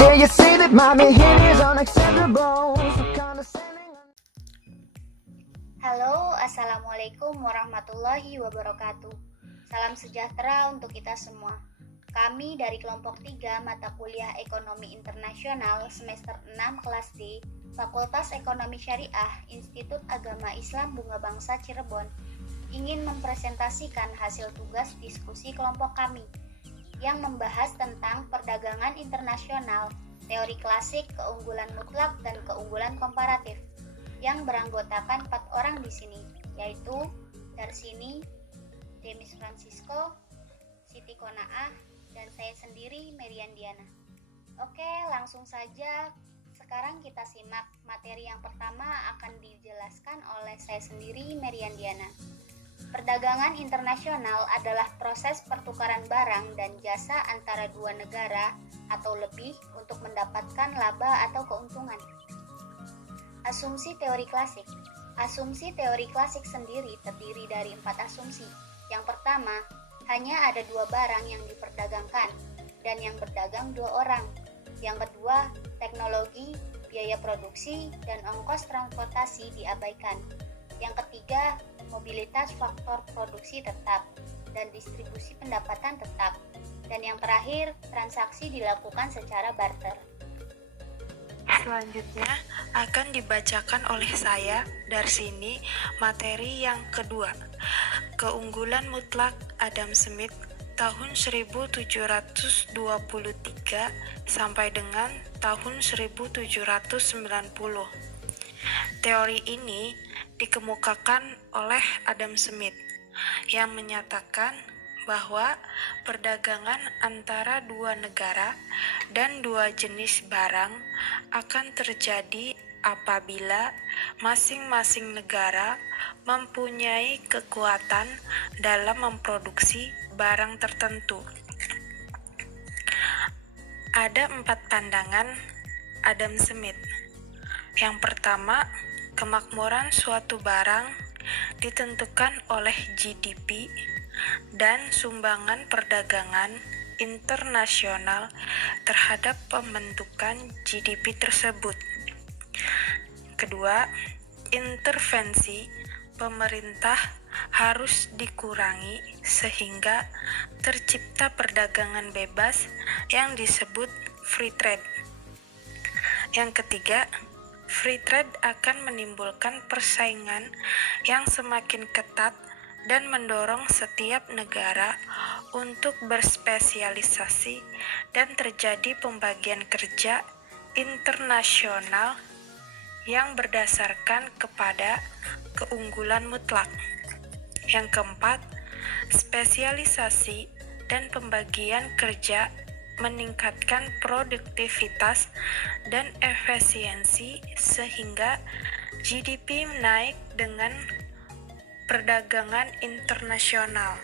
There you say that mommy hit is unacceptable. So condescending. Halo, Assalamualaikum warahmatullahi wabarakatuh. Salam sejahtera untuk kita semua. Kami dari kelompok 3 mata kuliah Ekonomi Internasional semester 6 kelas D, Fakultas Ekonomi Syariah, Institut Agama Islam Bunga Bangsa Cirebon, ingin mempresentasikan hasil tugas diskusi kelompok kami yang membahas tentang perdagangan internasional, teori klasik, keunggulan mutlak, dan keunggulan komparatif, yang beranggotakan 4 orang di sini, yaitu Darsini, Demis Francisco, Siti Konaah, dan saya sendiri, Merian Diana. Oke, langsung saja. Sekarang kita simak materi yang pertama akan dijelaskan oleh saya sendiri, Merian Diana. Perdagangan internasional adalah proses pertukaran barang dan jasa antara dua negara atau lebih untuk mendapatkan laba atau keuntungan. Asumsi teori klasik. Asumsi teori klasik sendiri terdiri dari 4 asumsi. Yang pertama, hanya ada 2 barang yang diperdagangkan dan yang berdagang 2 orang. Yang kedua, teknologi, biaya produksi, dan ongkos transportasi diabaikan. Yang ketiga, mobilitas faktor produksi tetap dan distribusi pendapatan tetap. Dan yang terakhir, transaksi dilakukan secara barter. Selanjutnya akan dibacakan oleh saya Darsini materi yang kedua, keunggulan mutlak Adam Smith tahun 1723 sampai dengan tahun 1790. Teori ini dikemukakan oleh Adam Smith yang menyatakan bahwa perdagangan antara dua negara dan dua jenis barang akan terjadi apabila masing-masing negara mempunyai kekuatan dalam memproduksi barang tertentu. Ada 4 pandangan Adam Smith. Yang pertama, kemakmuran suatu barang ditentukan oleh GDP dan sumbangan perdagangan internasional terhadap pembentukan GDP tersebut. Kedua, intervensi pemerintah harus dikurangi sehingga tercipta perdagangan bebas yang disebut free trade. Yang ketiga, free trade akan menimbulkan persaingan yang semakin ketat dan mendorong setiap negara untuk berspesialisasi dan terjadi pembagian kerja internasional yang berdasarkan kepada keunggulan mutlak. Yang keempat, spesialisasi dan pembagian kerja meningkatkan produktivitas dan efisiensi sehingga GDP naik dengan perdagangan internasional.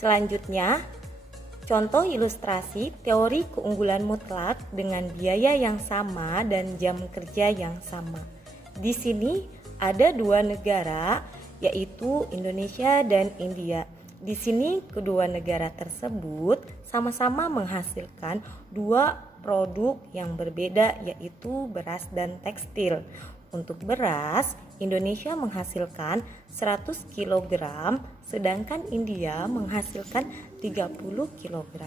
Selanjutnya, contoh ilustrasi teori keunggulan mutlak dengan biaya yang sama dan jam kerja yang sama. Di sini ada 2 negara, yaitu Indonesia dan India. Di sini kedua negara tersebut sama-sama menghasilkan 2 produk yang berbeda, yaitu beras dan tekstil. Untuk beras, Indonesia menghasilkan 100 kg, sedangkan India menghasilkan 30 kg.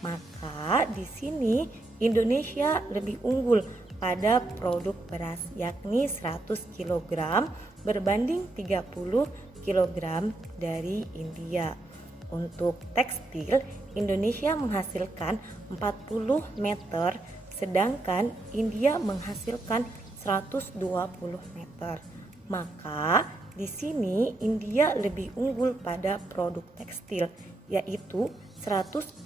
Maka di sini Indonesia lebih unggul pada produk beras, yakni 100 kg berbanding 30 kg dari India. Untuk tekstil, Indonesia menghasilkan 40 meter, sedangkan India menghasilkan 120 meter. Maka di sini India lebih unggul pada produk tekstil, yaitu 120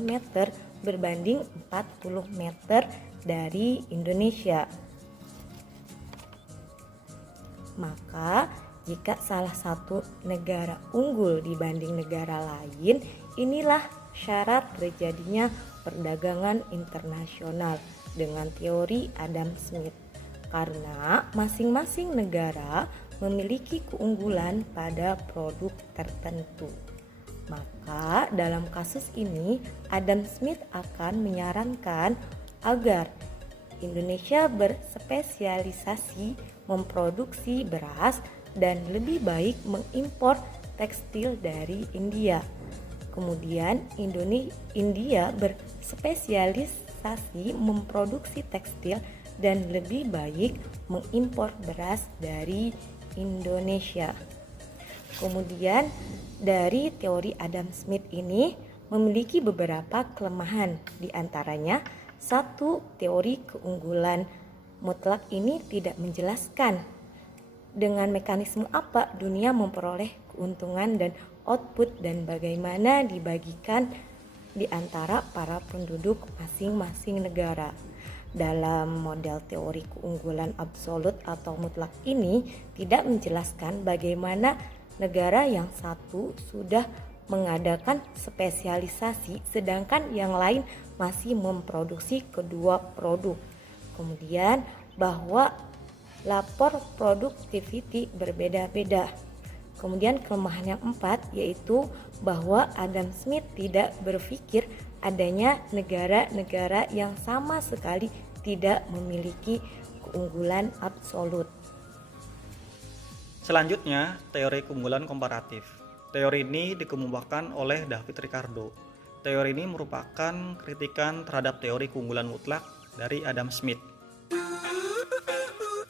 meter berbanding 40 meter dari Indonesia. Maka jika salah satu negara unggul dibanding negara lain, inilah syarat terjadinya perdagangan internasional dengan teori Adam Smith. Karena masing-masing negara memiliki keunggulan pada produk tertentu. Maka dalam kasus ini Adam Smith akan menyarankan agar Indonesia berspesialisasi memproduksi beras dan lebih baik mengimpor tekstil dari India. Kemudian India berspesialisasi memproduksi tekstil dan lebih baik mengimpor beras dari Indonesia. Kemudian dari teori Adam Smith ini memiliki beberapa kelemahan, di antaranya satu, teori keunggulan mutlak ini tidak menjelaskan dengan mekanisme apa dunia memperoleh keuntungan dan output dan bagaimana dibagikan di antara para penduduk masing-masing negara. Dalam model teori keunggulan absolut atau mutlak ini tidak menjelaskan bagaimana negara yang satu sudah mengadakan spesialisasi sedangkan yang lain masih memproduksi kedua produk. Kemudian bahwa lapor productivity berbeda-beda. Kemudian kelemahan yang 4 yaitu bahwa Adam Smith tidak berpikir adanya negara-negara yang sama sekali tidak memiliki keunggulan absolut. Selanjutnya, teori keunggulan komparatif. Teori ini dikemukakan oleh David Ricardo. Teori ini merupakan kritikan terhadap teori keunggulan mutlak dari Adam Smith.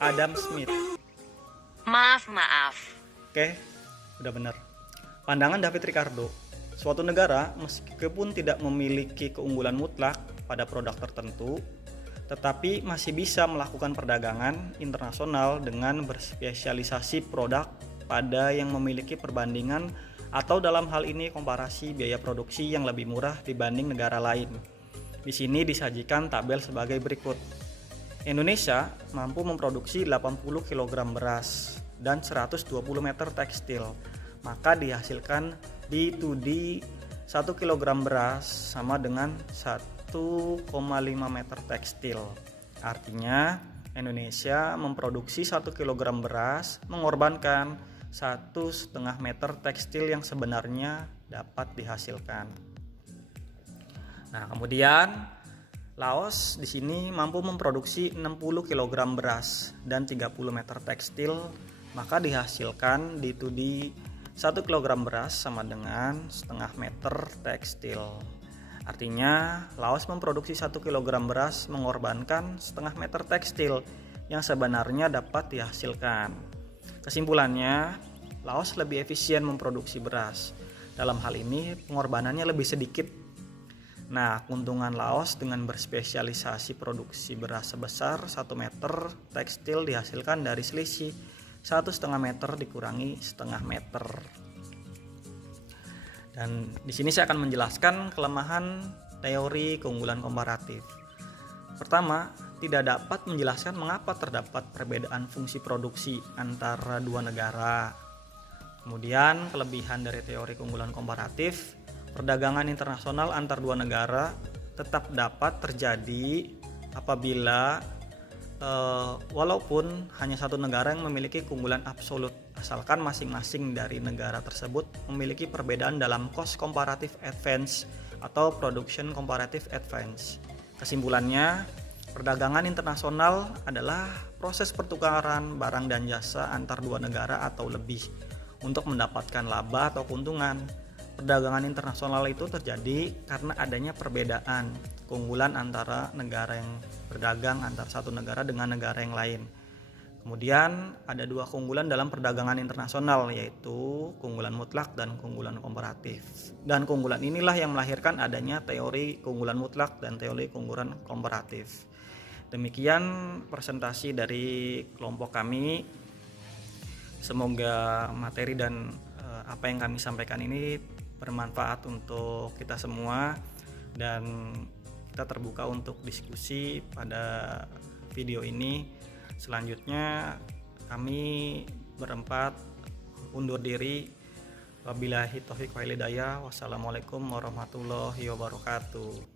Adam Smith. Maaf. Oke, udah benar. Pandangan David Ricardo, suatu negara meskipun tidak memiliki keunggulan mutlak pada produk tertentu, tetapi masih bisa melakukan perdagangan internasional dengan berspesialisasi produk pada yang memiliki perbandingan atau dalam hal ini komparasi biaya produksi yang lebih murah dibanding negara lain. Di sini disajikan tabel sebagai berikut. Indonesia mampu memproduksi 80 kg beras dan 120 meter tekstil, maka dihasilkan D2D 1 kg beras sama dengan 1,5 meter tekstil. Artinya Indonesia memproduksi 1 kg beras mengorbankan 1,5 meter tekstil yang sebenarnya dapat dihasilkan. Nah, kemudian Laos di sini mampu memproduksi 60 kg beras dan 30 meter tekstil, maka dihasilkan D2D 1 kg beras sama dengan setengah meter tekstil. Artinya Laos memproduksi 1 kg beras mengorbankan setengah meter tekstil yang sebenarnya dapat dihasilkan. Kesimpulannya, Laos lebih efisien memproduksi beras. Dalam hal ini pengorbanannya lebih sedikit. Nah, keuntungan Laos dengan berspesialisasi produksi beras sebesar 1 meter tekstil dihasilkan dari selisih 1,5 meter dikurangi setengah meter. Dan di sini saya akan menjelaskan kelemahan teori keunggulan komparatif. Pertama, tidak dapat menjelaskan mengapa terdapat perbedaan fungsi produksi antara dua negara. Kemudian, kelebihan dari teori keunggulan komparatif, perdagangan internasional antar dua negara tetap dapat terjadi apabila walaupun hanya satu negara yang memiliki keunggulan absolut, asalkan masing-masing dari negara tersebut memiliki perbedaan dalam cost comparative advantage atau production comparative advantage. Kesimpulannya, perdagangan internasional adalah proses pertukaran barang dan jasa antar dua negara atau lebih untuk mendapatkan laba atau keuntungan. Perdagangan internasional itu terjadi karena adanya perbedaan keunggulan antara negara yang berdagang antar satu negara dengan negara yang lain. Kemudian ada dua keunggulan dalam perdagangan internasional, yaitu keunggulan mutlak dan keunggulan komparatif. Dan keunggulan inilah yang melahirkan adanya teori keunggulan mutlak dan teori keunggulan komparatif. Demikian presentasi dari kelompok kami. Semoga materi dan apa yang kami sampaikan ini bermanfaat untuk kita semua, dan kita terbuka untuk diskusi pada video ini. Selanjutnya kami berempat undur diri. Wabillahi taufiq wal hidayah. Wassalamualaikum warahmatullahi wabarakatuh.